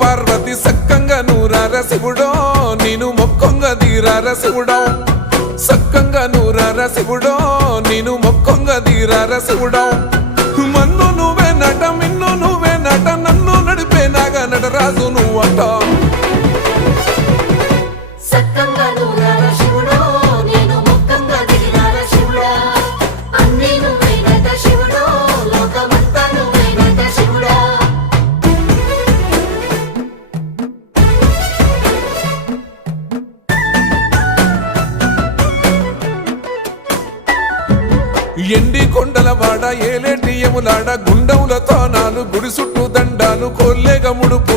పార్వతి సక్కంగా నూరార శివుడో నేను మొక్కంగా తీరార శివుడో సక్కంగా నూరార శివుడో నేను మొక్కంగా తీరార శివుడో మన్ను నువ్వే నట మిన్ను నువ్వే నట నన్ను నడిపే నాగా నటరాజు నువ్వంట ఎండి కొండల వాడ ఏలేటి యములాడ గుండముల తానాలు గుడి చుట్టూ దండాలు కోల్లేగ ముడుపు